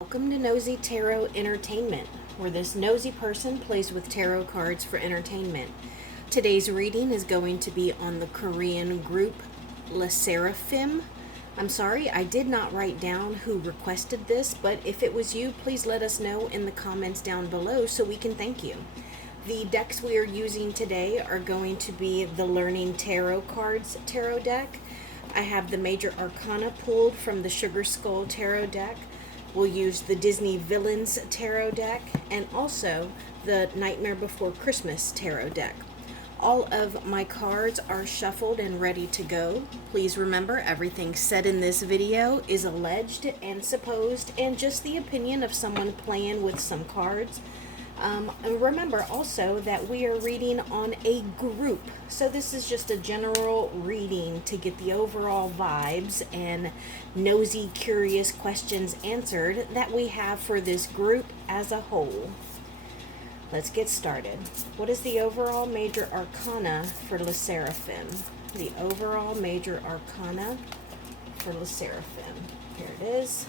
Welcome to Nosy Tarot Entertainment, where this nosy person plays with tarot cards for entertainment. Today's reading is going to be on the Korean group Serrafim. I'm sorry, I did not write down who requested this, but if it was you, please let us know in the comments down below so we can thank you. The decks we are using today are going to be the Learning Tarot Cards tarot deck. I have the Major Arcana pulled from the Sugar Skull tarot deck. We'll use the Disney Villains tarot deck and also the Nightmare Before Christmas tarot deck. All of my cards are shuffled and ready to go. Please remember, everything said in this video is alleged and supposed and just the opinion of someone playing with some cards. And remember also that we are reading on a group. So this is just a general reading to get the overall vibes and nosy, curious questions answered that we have for this group as a whole. Let's get started. What is the overall Major Arcana for Le Serrafim? The overall Major Arcana for Le Serrafim. Here it is.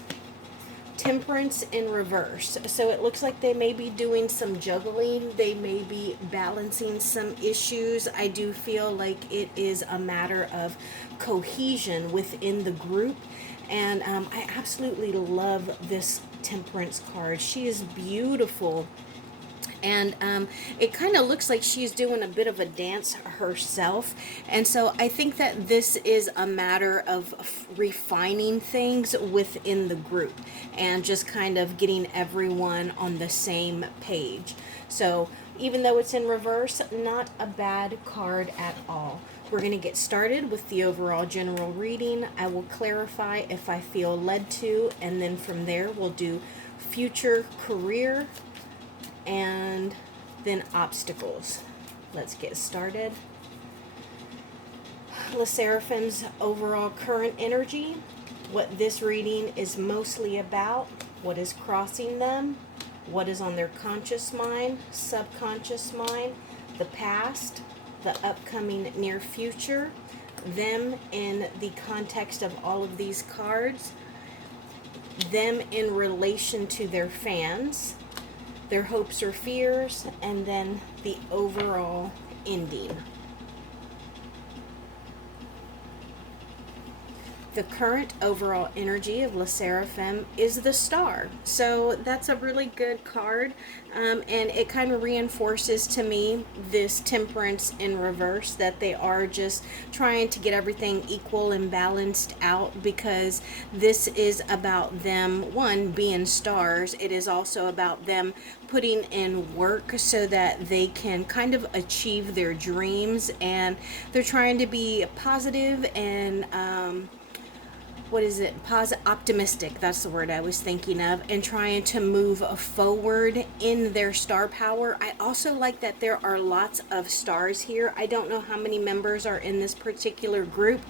Temperance in reverse. So it looks like they may be doing some juggling. They may be balancing some issues. I do feel like it is a matter of cohesion within the group. And I absolutely love this Temperance card. She is beautiful. And it kind of looks like she's doing a bit of a dance herself. And so I think that this is a matter of refining things within the group and just kind of getting everyone on the same page. So even though it's in reverse, not a bad card at all. We're going to get started with the overall general reading. I will clarify if I feel led to, and then from there we'll do future career and then obstacles. Let's get started. Le Serrafim's overall current energy, what this reading is mostly about, what is crossing them, what is on their conscious mind, subconscious mind, the past, the upcoming near future, them in the context of all of these cards, them in relation to their fans, their hopes or fears, and then the overall ending. The current overall energy of Le Serrafim is the Star. So that's a really good card. And it kind of reinforces to me this Temperance in reverse, that they are just trying to get everything equal and balanced out, because this is about them, one, being stars. It is also about them putting in work so that they can kind of achieve their dreams, and they're trying to be positive and optimistic, that's the word I was thinking of, and trying to move forward in their star power. I also like that there are lots of stars here. I don't know how many members are in this particular group,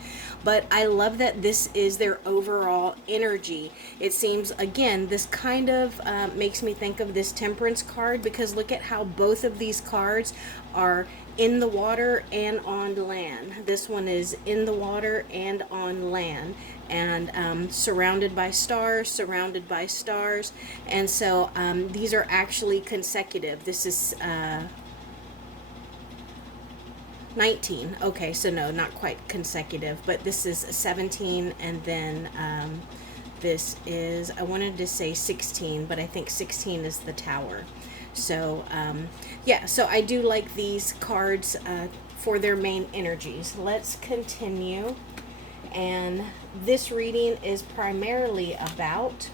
but I love that this is their overall energy. It seems, again, this kind of makes me think of this Temperance card, because look at how both of these cards are in the water and on land. This one is in the water and on land, and surrounded by stars, and so these are actually consecutive. This is 19. Okay, so no, not quite consecutive, but this is 17, and then this is, I wanted to say 16, but I think 16 is the Tower. So yeah, so I do like these cards for their main energies. Let's continue. And this reading is primarily about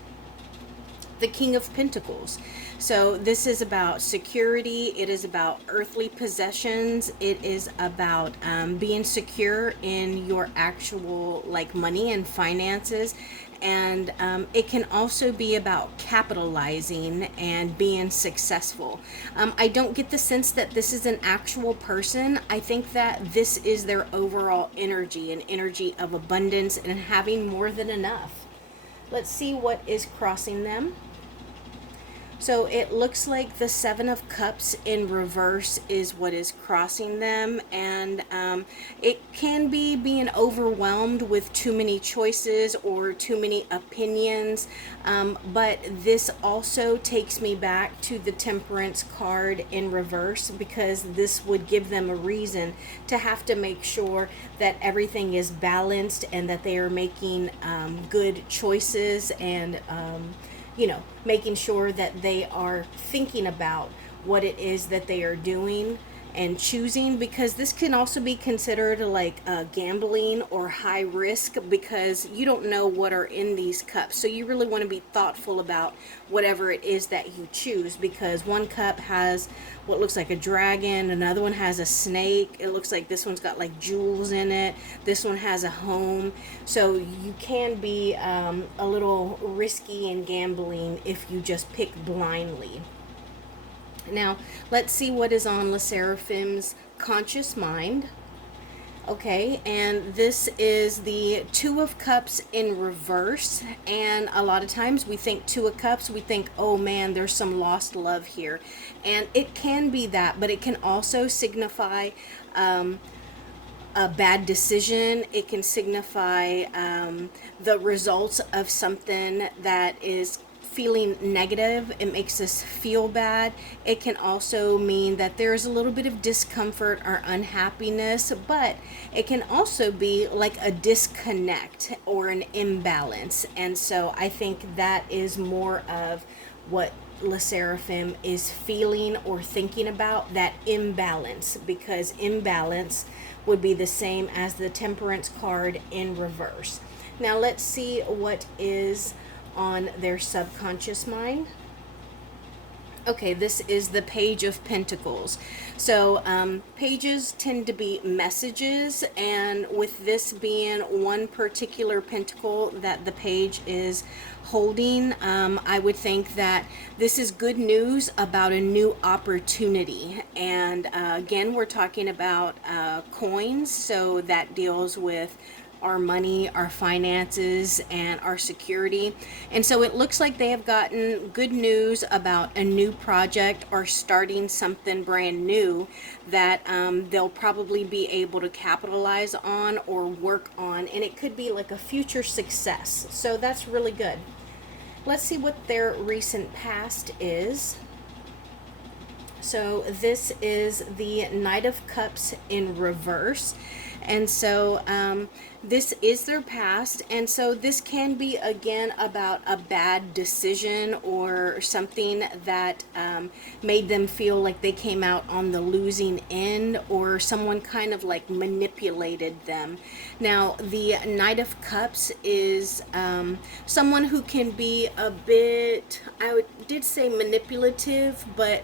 the King of Pentacles. So this is about security. It is about earthly possessions. It is about being secure in your actual money and finances. And it can also be about capitalizing and being successful. I don't get the sense that this is an actual person. I think that this is their overall energy, an energy of abundance and having more than enough. Let's see what is crossing them. So it looks like the Seven of Cups in reverse is what is crossing them, and it can be being overwhelmed with too many choices or too many opinions. But this also takes me back to the Temperance card in reverse, because this would give them a reason to have to make sure that everything is balanced and that they are making good choices, and making sure that they are thinking about what it is that they are doing and choosing, because this can also be considered like gambling or high risk, because you don't know what are in these cups. So you really want to be thoughtful about whatever it is that you choose, because one cup has what looks like a dragon, another one has a snake, it looks like this one's got like jewels in it, this one has a home. So you can be a little risky in gambling if you just pick blindly. Now, let's see what is on Le Seraphim's conscious mind. Okay, and this is the Two of Cups in reverse. And a lot of times we think Two of Cups, we think, oh man, there's some lost love here. And it can be that, but it can also signify a bad decision. It can signify the results of something that is feeling negative. It makes us feel bad. It can also mean that there's a little bit of discomfort or unhappiness, but it can also be like a disconnect or an imbalance. And so I think that is more of what Le Seraphim is feeling or thinking about, that imbalance, because imbalance would be the same as the Temperance card in reverse. Now let's see what is on their subconscious mind. Okay, this is the Page of Pentacles. So pages tend to be messages, and with this being one particular pentacle that the page is holding, I would think that this is good news about a new opportunity. And again, we're talking about coins, so that deals with our money, our finances, and our security. And so it looks like they have gotten good news about a new project or starting something brand new that they'll probably be able to capitalize on or work on. And it could be like a future success. So that's really good. Let's see what their recent past is. So this is the Knight of Cups in reverse. And so this is their past. And so this can be, again, about a bad decision or something that made them feel like they came out on the losing end, or someone kind of like manipulated them. Now, the Knight of Cups is someone who can be a bit, did say manipulative, but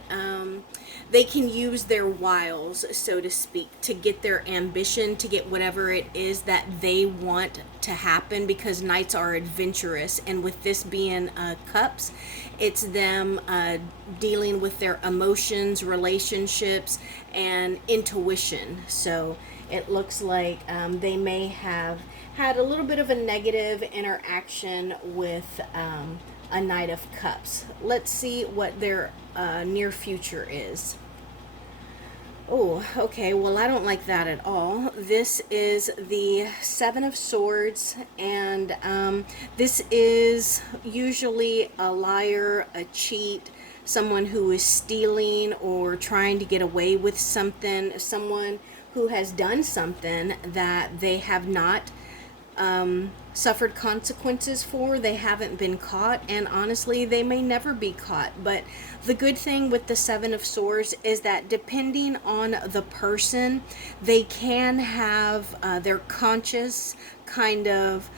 they can use their wiles, so to speak, to get their ambition, to get whatever it is that they want to happen, because knights are adventurous. And with this being cups, it's them dealing with their emotions, relationships, and intuition. So it looks like they may have had a little bit of a negative interaction with a Knight of Cups. Let's see what their near future is. Oh, okay, well, I don't like that at all. This is the Seven of Swords, and this is usually a liar, a cheat, someone who is stealing or trying to get away with something, someone who has done something that they have not suffered consequences for. They haven't been caught, and honestly, they may never be caught. But the good thing with the Seven of Swords is that depending on the person, they can have their conscience kind of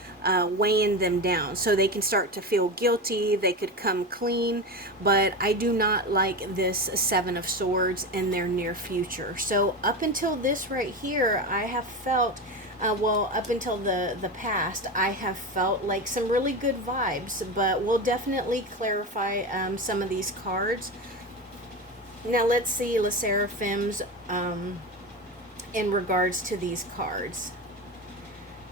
weighing them down, so they can start to feel guilty, they could come clean. But I do not like this Seven of Swords in their near future. So up until this right here, I have felt up until the past, I have felt like some really good vibes, but we'll definitely clarify some of these cards. Now let's see Le Seraphim's in regards to these cards.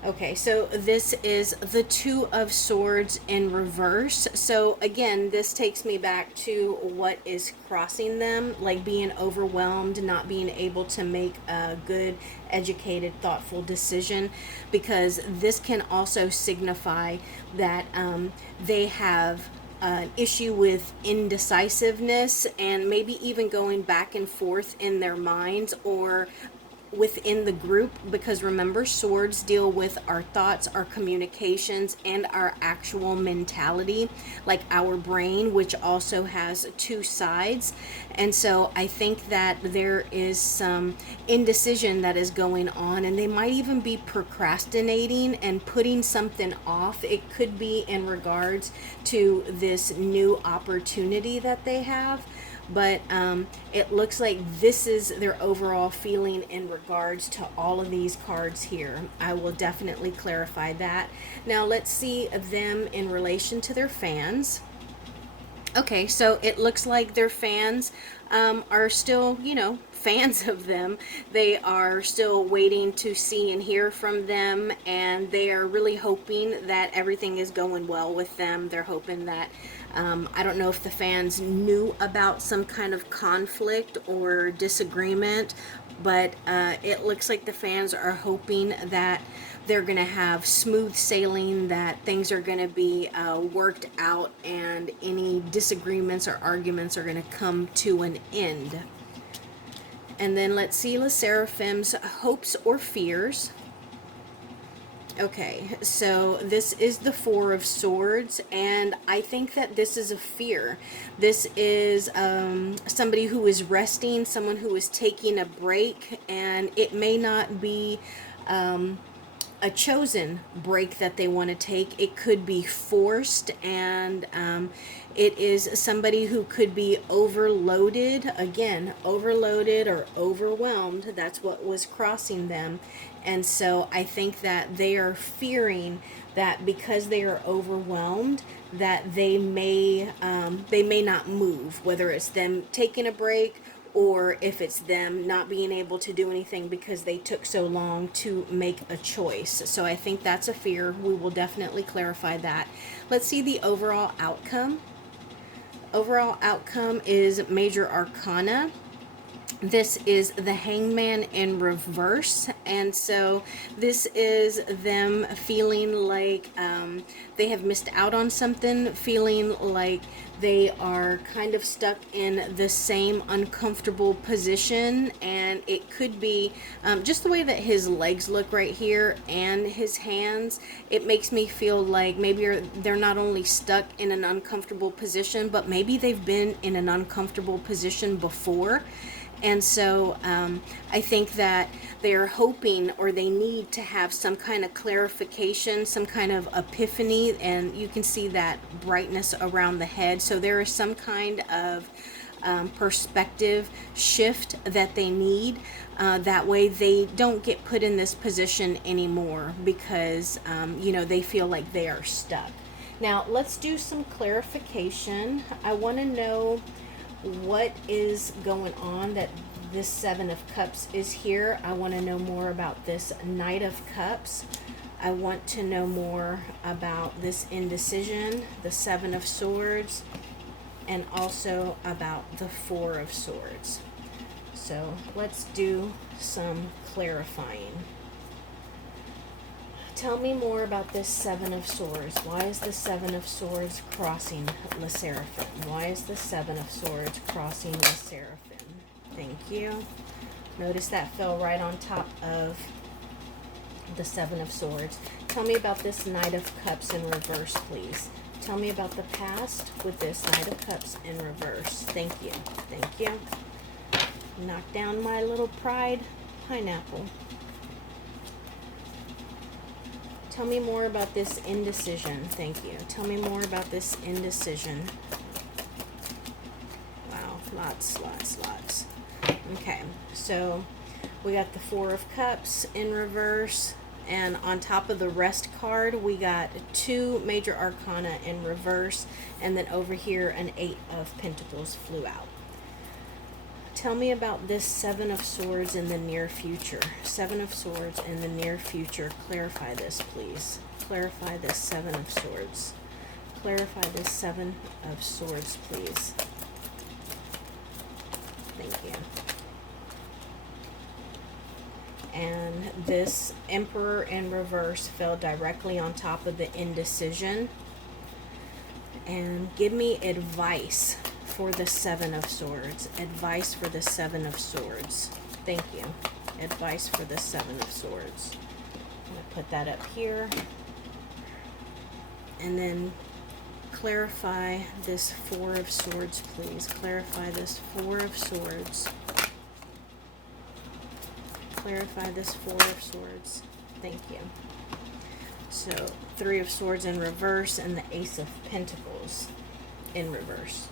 Okay, so this is the Two of Swords in reverse. So again, this takes me back to what is crossing them, like being overwhelmed, not being able to make a good, educated, thoughtful decision, because this can also signify that they have an issue with indecisiveness and maybe even going back and forth in their minds or within the group, because remember, swords deal with our thoughts, our communications, and our actual mentality, like our brain, which also has two sides. And so I think that there is some indecision that is going on, and they might even be procrastinating and putting something off. It could be in regards to this new opportunity that they have, but it looks like this is their overall feeling in regards to all of these cards here. I will definitely clarify that. Now let's see them in relation to their fans. Okay, so it looks like their fans are still, fans of them. They are still waiting to see and hear from them, and they are really hoping that everything is going well with them. They're hoping that, I don't know if the fans knew about some kind of conflict or disagreement, but it looks like the fans are hoping that they're going to have smooth sailing, that things are going to be worked out, and any disagreements or arguments are going to come to an end. And then let's see La Seraphim's hopes or fears. Okay, so this is the Four of Swords, and I think that this is a fear. This is somebody who is resting, someone who is taking a break, and it may not be a chosen break that they want to take. It could be forced, and it is somebody who could be overloaded, again, overloaded or overwhelmed. That's what was crossing them. And so I think that they are fearing that because they are overwhelmed, that they may not move, whether it's them taking a break or if it's them not being able to do anything because they took so long to make a choice. So I think that's a fear. We will definitely clarify that. Let's see the overall outcome. Overall outcome is Major Arcana. This is the Hangman in reverse, and so this is them feeling like they have missed out on something, feeling like they are kind of stuck in the same uncomfortable position. And it could be just the way that his legs look right here and his hands. It makes me feel like maybe they're not only stuck in an uncomfortable position, but maybe they've been in an uncomfortable position before. And so I think that they're hoping, or they need to have some kind of clarification, some kind of epiphany, and you can see that brightness around the head. So there is some kind of perspective shift that they need. That way they don't get put in this position anymore because, they feel like they are stuck. Now let's do some clarification. I want to know what is going on that this Seven of Cups is here. I want to know more about this Knight of Cups. I want to know more about this indecision, the Seven of Swords, and also about the Four of Swords. So let's do some clarifying. Tell me more about this Seven of Swords. Why is the Seven of Swords crossing La Seraphim? Why is the Seven of Swords crossing La Seraphim? Thank you. Notice that fell right on top of the Seven of Swords. Tell me about this Knight of Cups in reverse, please. Tell me about the past with this Knight of Cups in reverse. Thank you. Thank you. Knock down my little pride pineapple. Tell me more about this indecision. Thank you. Tell me more about this indecision. Wow, lots. Okay, so we got the Four of Cups in reverse, and on top of the Rest card, we got two Major Arcana in reverse, and then over here, an Eight of Pentacles flew out. Tell me about this Seven of Swords in the near future. Seven of Swords in the near future. Clarify this, please. Clarify this Seven of Swords. Clarify this Seven of Swords, please. Thank you. And this Emperor in reverse fell directly on top of the indecision. And give me advice for the Seven of Swords. Advice for the Seven of Swords. Thank you. Advice for the Seven of Swords. I'm going to put that up here. And then clarify this Four of Swords, please. Clarify this Four of Swords. Clarify this Four of Swords. Thank you. So, Three of Swords in reverse and the Ace of Pentacles in reverse.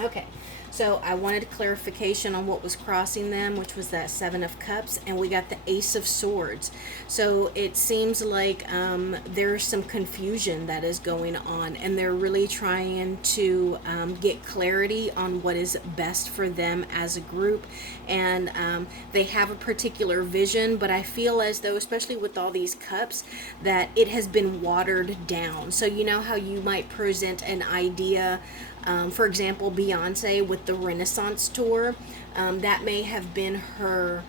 Okay, so I wanted clarification on what was crossing them, which was that Seven of Cups, and we got the Ace of Swords. So it seems like there's some confusion that is going on, and they're really trying to get clarity on what is best for them as a group, and they have a particular vision, but I feel as though, especially with all these cups, that it has been watered down. So you know how you might present an idea, for example, Beyonce with the Renaissance tour, that may have been her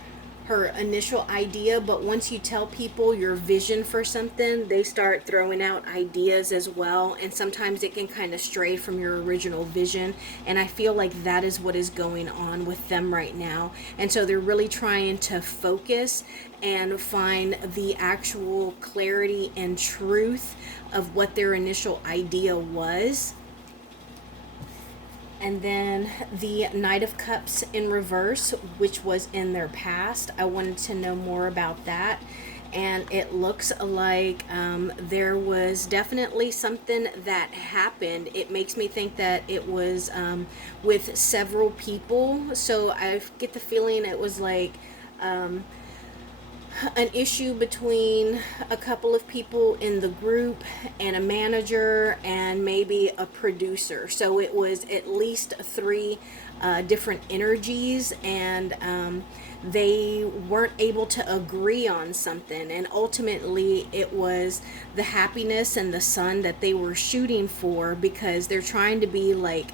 initial idea, but once you tell people your vision for something, they start throwing out ideas as well, and sometimes it can kind of stray from your original vision, and I feel like that is what is going on with them right now. And so they're really trying to focus and find the actual clarity and truth of what their initial idea was. And then the Knight of Cups in reverse, which was in their past. I wanted to know more about that. And it looks like there was definitely something that happened. It makes me think that it was with several people. So I get the feeling it was like an issue between a couple of people in the group and a manager and maybe a producer. So it was at least three different energies, and they weren't able to agree on something, and ultimately it was the happiness and the sun that they were shooting for, because they're trying to be like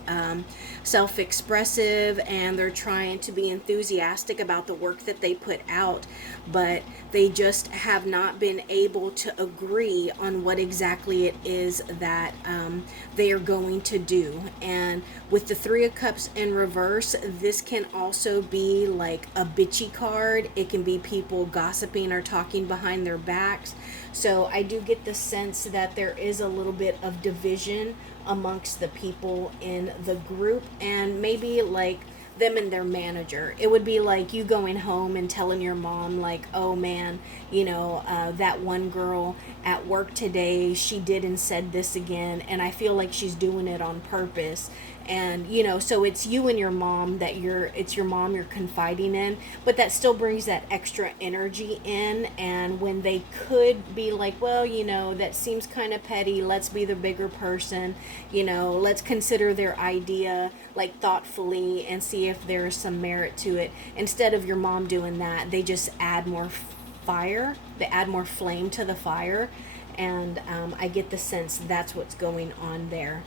self-expressive, and they're trying to be enthusiastic about the work that they put out, but they just have not been able to agree on what exactly it is that they are going to do. And with the Three of Cups in reverse, this can also be like a bitchy card. It can be people gossiping or talking behind their backs. So I do get the sense that there is a little bit of division amongst the people in the group, and maybe like them and their manager. It would be like you going home and telling your mom like, oh man, you know, that one girl at work today, she did and said this again, and I feel like she's doing it on purpose. And you know, so it's you and your mom that it's your mom you're confiding in, but that still brings that extra energy in. And when they could be like, well, you know, that seems kind of petty, let's be the bigger person, you know, let's consider their idea like thoughtfully and see if there's some merit to it. Instead of your mom doing that, they just add more fire, they add more flame to the fire, and I get the sense that's what's going on there.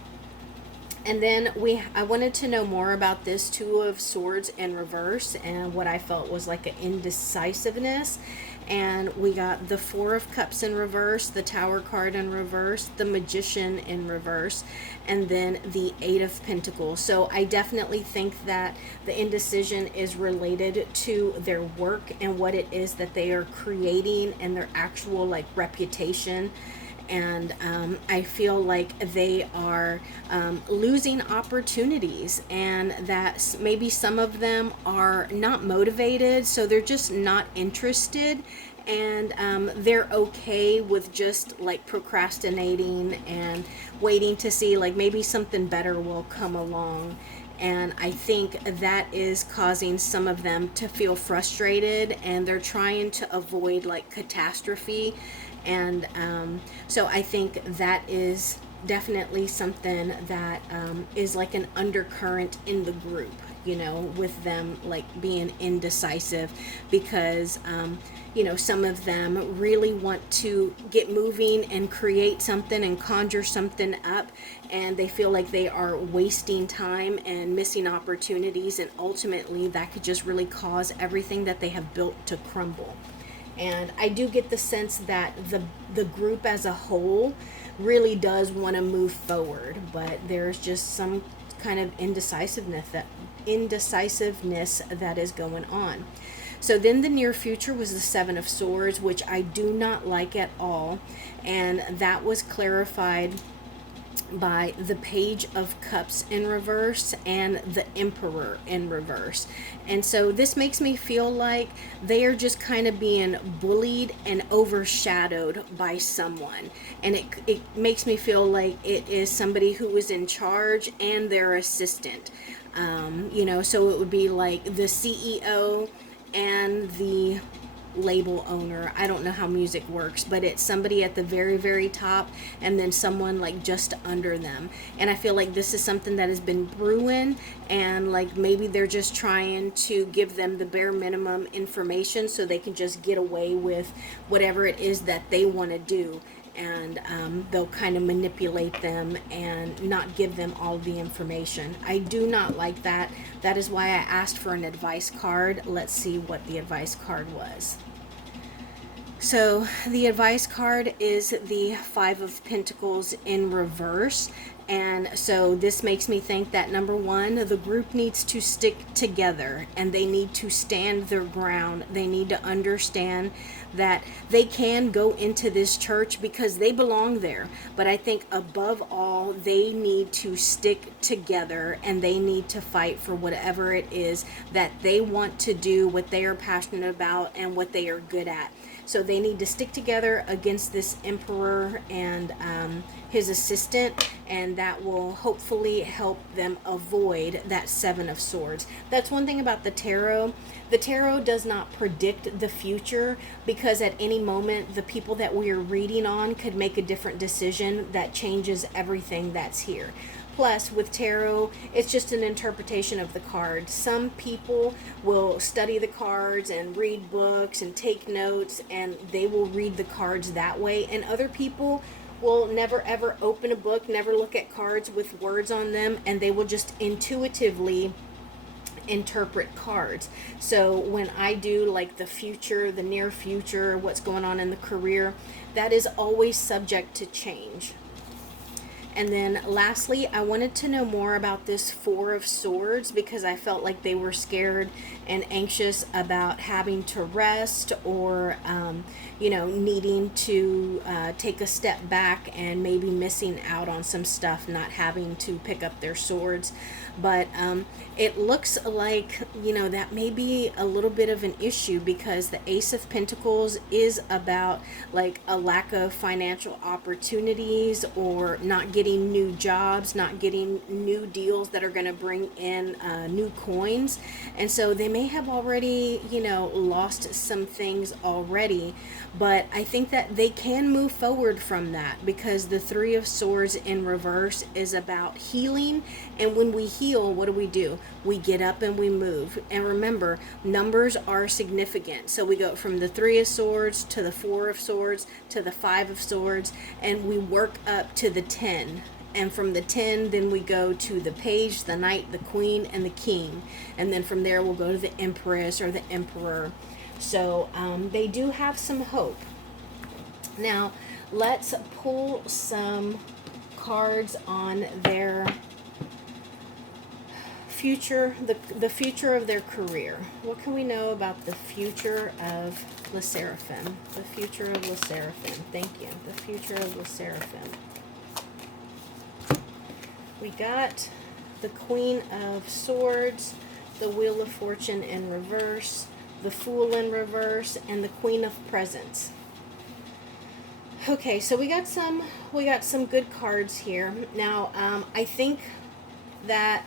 And then I wanted to know more about this Two of Swords in reverse and what I felt was like an indecisiveness. And we got the Four of Cups in reverse, the Tower card in reverse, the Magician in reverse, and then the Eight of Pentacles. So I definitely think that the indecision is related to their work and what it is that they are creating and their actual like reputation. And I feel like they are losing opportunities, and that maybe some of them are not motivated, so they're just not interested, and they're okay with just like procrastinating and waiting to see like maybe something better will come along. And I think that is causing some of them to feel frustrated, and they're trying to avoid like catastrophe. And so I think that is definitely something that is like an undercurrent in the group, with them like being indecisive because, some of them really want to get moving and create something and conjure something up, and they feel like they are wasting time and missing opportunities, and ultimately that could just really cause everything that they have built to crumble. And I do get the sense that the group as a whole really does want to move forward, but there's just some kind of indecisiveness that is going on. So then the near future was the Seven of Swords, which I do not like at all, and that was clarified by the Page of Cups in reverse and the Emperor in reverse. And so this makes me feel like they are just kind of being bullied and overshadowed by someone. And it makes me feel like it is somebody who is in charge and their assistant. So it would be like the CEO and the label owner. I don't know how music works, but it's somebody at the very, very top and then someone like just under them. And I feel like this is something that has been brewing, and like maybe they're just trying to give them the bare minimum information so they can just get away with whatever it is that they want to do. And they'll kind of manipulate them and not give them all the information. I do not like that. That is why I asked for an advice card. Let's see what the advice card was. So the advice card is the Five of Pentacles in reverse. And so this makes me think that, number one, the group needs to stick together and they need to stand their ground. They need to understand that they can go into this church because they belong there. But I think above all, they need to stick together and they need to fight for whatever it is that they want to do, what they are passionate about, and what they are good at. So they need to stick together against this Emperor and his assistant, and that will hopefully help them avoid that Seven of Swords. That's one thing about the tarot. The tarot does not predict the future, because at any moment the people that we are reading on could make a different decision that changes everything that's here. Plus, with tarot, it's just an interpretation of the cards. Some people will study the cards and read books and take notes, and they will read the cards that way. And other people will never ever open a book, never look at cards with words on them, and they will just intuitively interpret cards. So when I do like the future, the near future, what's going on in the career, that is always subject to change. And then lastly, I wanted to know more about this Four of Swords, because I felt like they were scared and anxious about having to rest, or, needing to take a step back and maybe missing out on some stuff, not having to pick up their swords. But it looks like, that may be a little bit of an issue, because the Ace of Pentacles is about like a lack of financial opportunities, or not getting new jobs, not getting new deals that are going to bring in new coins. And so they may have already, lost some things already. But I think that they can move forward from that, because the Three of Swords in reverse is about healing. And when we heal, what do? We get up and we move. And remember, numbers are significant. So we go from the Three of Swords to the Four of Swords to the Five of Swords, and we work up to the 10. And from the 10, then we go to the Page, the Knight, the Queen, and the King. And then from there, we'll go to the Empress or the Emperor. So they do have some hope. Now, let's pull some cards on their future, the future of their career. What can we know about the future of Le Serrafim? The future of Le Serrafim. Thank you. The future of Le Serrafim. We got the Queen of Swords, the Wheel of Fortune in reverse, the Fool in reverse, and the Queen of Presents. Okay, so we got some good cards here. Now, I think that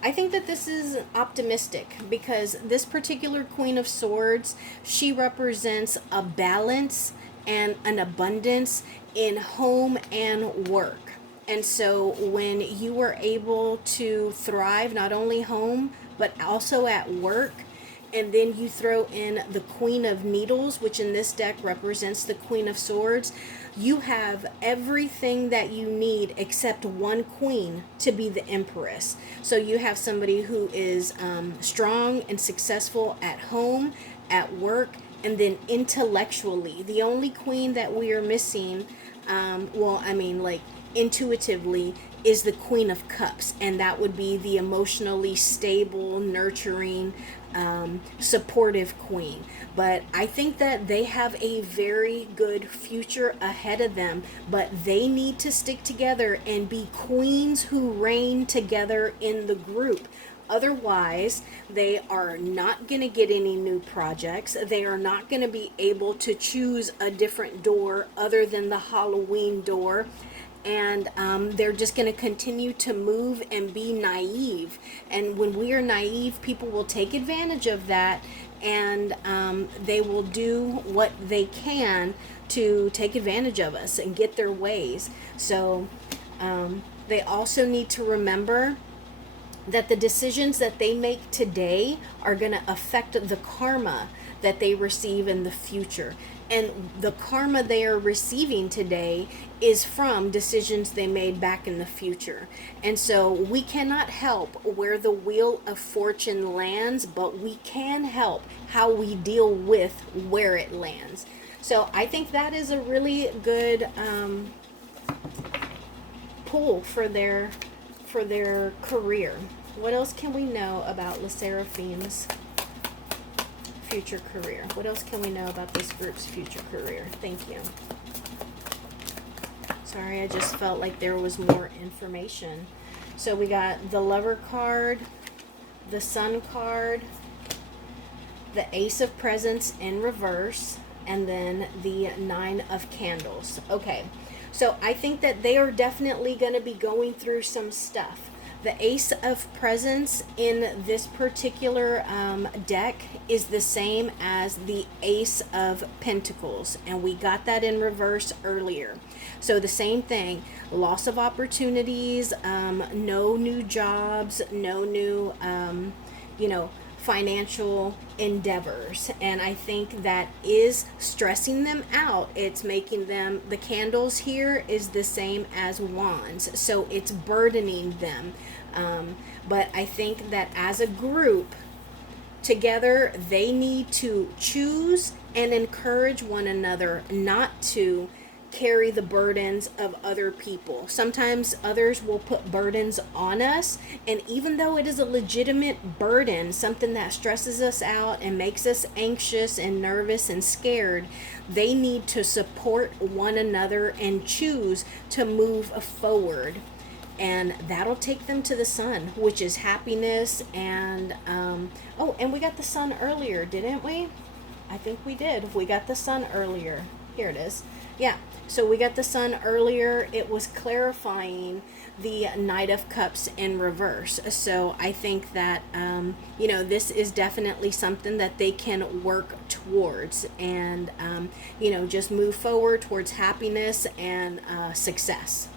this is optimistic, because this particular Queen of Swords, she represents a balance and an abundance in home and work. And so when you are able to thrive not only home but also at work, and then you throw in the Queen of Needles, which in this deck represents the Queen of Swords, you have everything that you need except one queen to be the Empress. So you have somebody who is strong and successful at home, at work, and then intellectually. The only queen that we are missing, like intuitively, is the Queen of Cups, and that would be the emotionally stable, nurturing, supportive queen. But I think that they have a very good future ahead of them, but they need to stick together and be queens who reign together in the group. Otherwise, they are not going to get any new projects. They are not going to be able to choose a different door other than the Halloween door. And they're just going to continue to move and be naive. And when we are naive, people will take advantage of that, and they will do what they can to take advantage of us and get their ways. So they also need to remember that the decisions that they make today are going to affect the karma that they receive in the future. And the karma they are receiving today is from decisions they made back in the future. And so we cannot help where the wheel of fortune lands, but we can help how we deal with where it lands. So I think that is a really good pull for their career. What else can we know about Le Serafim's future career? What else can we know about this group's future career? Thank you. Sorry, I just felt like there was more information. So we got the Lover card, the Sun card, the Ace of Presents in reverse, and then the Nine of Candles. Okay, so I think that they are definitely going to be going through some stuff. The Ace of Presents in this particular deck is the same as the Ace of Pentacles, and we got that in reverse earlier. So the same thing, loss of opportunities, no new jobs, no new, financial endeavors. And I think that is stressing them out. It's making them, the candles here is the same as wands, so it's burdening them. But I think that as a group together, they need to choose and encourage one another not to carry the burdens of other people. Sometimes others will put burdens on us, and even though it is a legitimate burden, something that stresses us out and makes us anxious and nervous and scared, they need to support one another and choose to move forward. And that'll take them to the sun, which is happiness. And and we got the sun earlier, didn't we? I think we did. We got the sun earlier. Here it is. Yeah, so we got the sun earlier. It was clarifying the Knight of Cups in reverse. So I think that, this is definitely something that they can work towards and, just move forward towards happiness and success.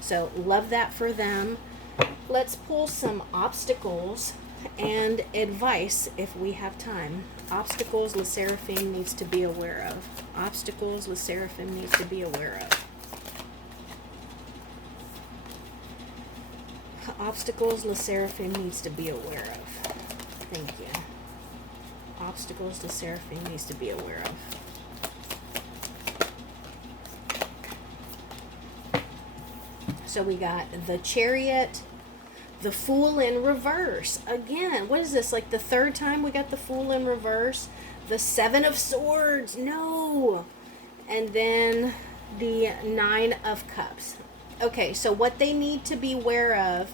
So love that for them. Let's pull some obstacles and advice if we have time. Obstacles Le Serafim needs to be aware of. Obstacles Le Serafim needs to be aware of. Obstacles Le Serafim needs to be aware of. Thank you. Obstacles Le Serafim needs to be aware of. So we got the Chariot, the Fool in reverse. Again, what is this? Like the third time we got the Fool in reverse? The Seven of Swords. No. And then the Nine of Cups. Okay, so what they need to be aware of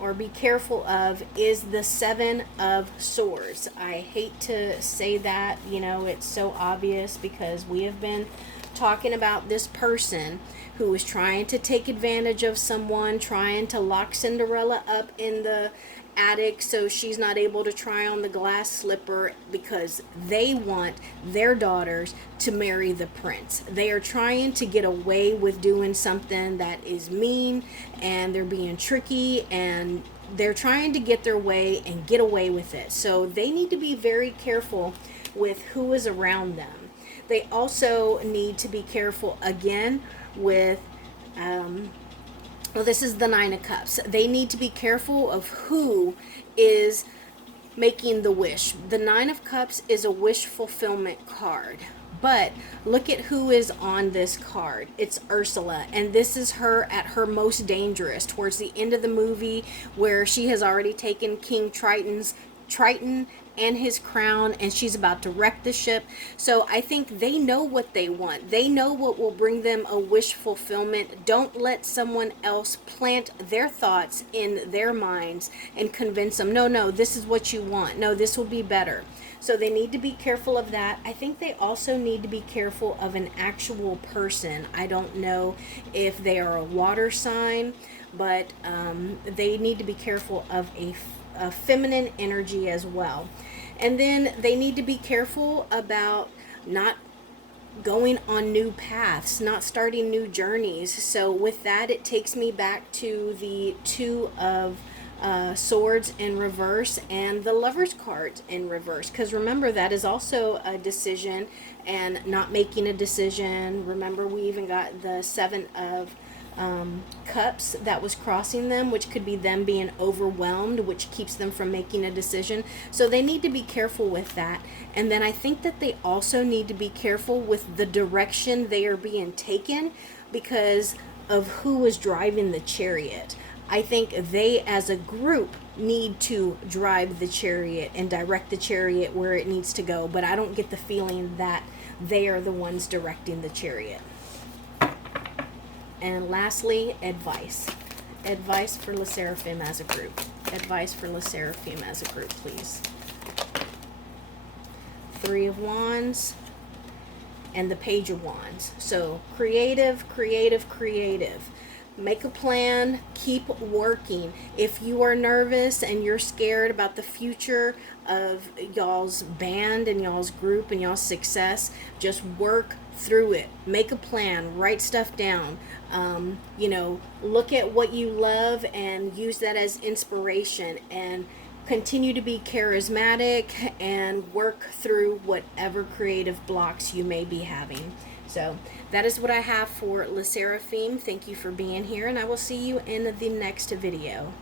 or be careful of is the Seven of Swords. I hate to say that, it's so obvious because we have been talking about this person who was trying to take advantage of someone, trying to lock Cinderella up in the attic so she's not able to try on the glass slipper, because they want their daughters to marry the prince. They are trying to get away with doing something that is mean, and they're being tricky, and they're trying to get their way and get away with it. So they need to be very careful with who is around them. They also need to be careful again with well, this is the Nine of Cups. They need to be careful of who is making the wish. The Nine of Cups is a wish fulfillment card. But look at who is on this card. It's Ursula, and this is her at her most dangerous towards the end of the movie, where she has already taken King Triton and his crown, and she's about to wreck the ship. So I think they know what they want. They know what will bring them a wish fulfillment. Don't let someone else plant their thoughts in their minds and convince them, no, this is what you want. No, this will be better. So they need to be careful of that. I think they also need to be careful of an actual person. I don't know if they are a water sign, but they need to be careful of a feminine energy as well. And then they need to be careful about not going on new paths, not starting new journeys. So with that, it takes me back to the Two of Swords in reverse and the Lover's cards in reverse, because remember, that is also a decision and not making a decision. Remember, we even got the Seven of Cups that was crossing them, which could be them being overwhelmed, which keeps them from making a decision. So they need to be careful with that. And then I think that they also need to be careful with the direction they are being taken, because of who is driving the chariot. I think they as a group need to drive the chariot and direct the chariot where it needs to go, but I don't get the feeling that they are the ones directing the chariot. And lastly, advice. Advice for Le Serrafim as a group. Advice for Le Serrafim as a group, please. Three of Wands and the Page of Wands. So creative. Make a plan, keep working. If you are nervous and you're scared about the future of y'all's band and y'all's group and y'all's success, just work through it. Make a plan, write stuff down. Look at what you love and use that as inspiration, and continue to be charismatic and work through whatever creative blocks you may be having. So that is what I have for Le Serrafim. Thank you for being here, and I will see you in the next video.